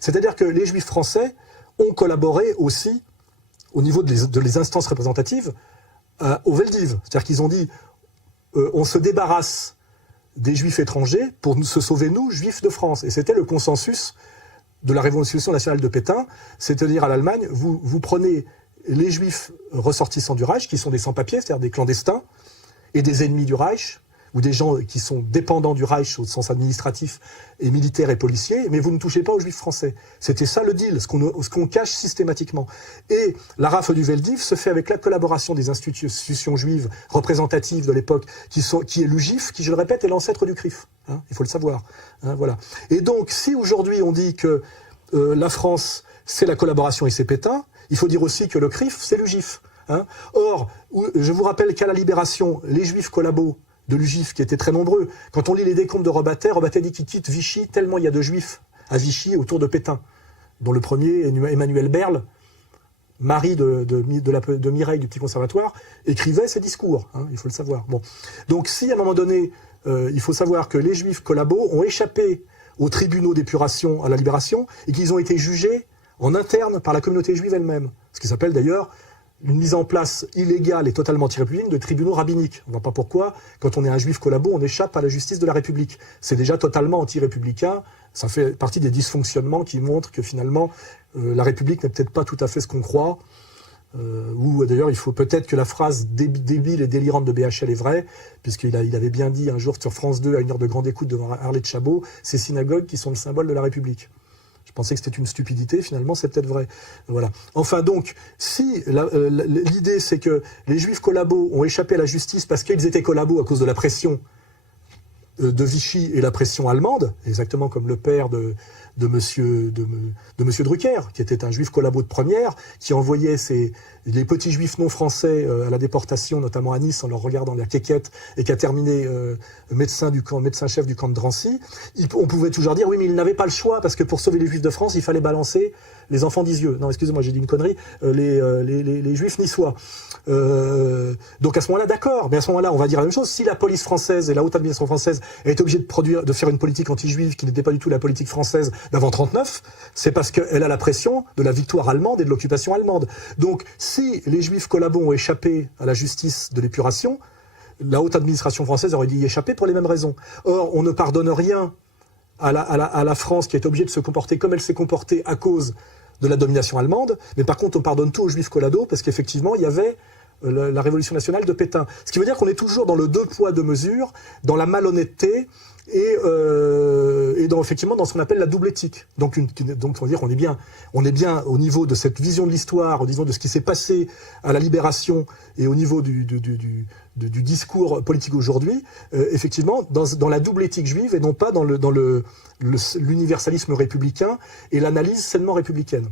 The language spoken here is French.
C'est-à-dire que les Juifs français ont collaboré aussi, au niveau de les instances représentatives, au Veldiv. C'est-à-dire qu'ils ont dit on se débarrasse des Juifs étrangers pour se sauver, nous, Juifs de France. Et c'était le consensus de la Révolution nationale de Pétain, c'est-à-dire à l'Allemagne, vous prenez les Juifs ressortissants du Reich, qui sont des sans-papiers, c'est-à-dire des clandestins, et des ennemis du Reich, ou des gens qui sont dépendants du Reich au sens administratif et militaire et policier, mais vous ne touchez pas aux Juifs français. C'était ça le deal, ce qu'on cache systématiquement. Et la rafle du Veldiv se fait avec la collaboration des institutions juives représentatives de l'époque, qui est l'UGIF, qui, je le répète, est l'ancêtre du CRIF. Hein, il faut le savoir. Hein, voilà. Et donc, si aujourd'hui on dit que la France, c'est la collaboration et c'est Pétain, il faut dire aussi que le CRIF, c'est l'UGIF. Hein. Or, je vous rappelle qu'à la Libération, les Juifs collabos de l'UGIF, qui étaient très nombreux, quand on lit les décomptes de Robatet dit qu'il quitte Vichy tellement il y a de Juifs à Vichy autour de Pétain, dont le premier, Emmanuel Berle, mari de Mireille du Petit Conservatoire, écrivait ses discours, hein, il faut le savoir. Bon. Donc si à un moment donné, il faut savoir que les Juifs collabos ont échappé aux tribunaux d'épuration à la Libération et qu'ils ont été jugés en interne par la communauté juive elle-même, ce qui s'appelle d'ailleurs une mise en place illégale et totalement anti-républicaine de tribunaux rabbiniques. On ne voit pas pourquoi, quand on est un juif collabo, on échappe à la justice de la République. C'est déjà totalement anti-républicain, ça fait partie des dysfonctionnements qui montrent que finalement, la République n'est peut-être pas tout à fait ce qu'on croit, ou d'ailleurs il faut peut-être que la phrase débile et délirante de BHL est vraie, puisqu'il avait bien dit un jour sur France 2, à une heure de grande écoute devant Arlette Chabot, ces synagogues qui sont le symbole de la République. Je pensais que c'était une stupidité, finalement c'est peut-être vrai. Voilà. Enfin donc, si l'idée c'est que les Juifs collabos ont échappé à la justice parce qu'ils étaient collabos à cause de la pression de Vichy et la pression allemande, exactement comme le père de monsieur Drucker, qui était un juif collabo de première, qui envoyait les petits juifs non français à la déportation, notamment à Nice, en leur regardant la quéquette, et qui a terminé médecin-chef du camp de Drancy. On pouvait toujours dire, oui, mais il n'avait pas le choix, parce que pour sauver les Juifs de France, il fallait balancer les enfants d'Isieux. Non, excusez-moi, j'ai dit une connerie, les Juifs niçois. Donc à ce moment-là, d'accord, mais à ce moment-là, on va dire la même chose. Si la police française et la haute administration française est obligée de faire une politique anti-juive qui n'était pas du tout la politique française d'avant 39, c'est parce qu'elle a la pression de la victoire allemande et de l'occupation allemande. Donc, si les Juifs collabos ont échappé à la justice de l'épuration, la haute administration française aurait dû y échapper pour les mêmes raisons. Or, on ne pardonne rien à la France qui est obligée de se comporter comme elle s'est comportée à cause de la domination allemande, mais par contre, on pardonne tout aux Juifs collabos parce qu'effectivement, il y avait la Révolution nationale de Pétain. Ce qui veut dire qu'on est toujours dans le deux poids, deux mesures, dans la malhonnêteté et effectivement dans ce qu'on appelle la double éthique. Donc on va dire qu'on est bien au niveau de cette vision de l'histoire, disons de ce qui s'est passé à la Libération et au niveau du discours politique aujourd'hui, effectivement dans la double éthique juive et non pas dans l'universalisme républicain et l'analyse sainement républicaine.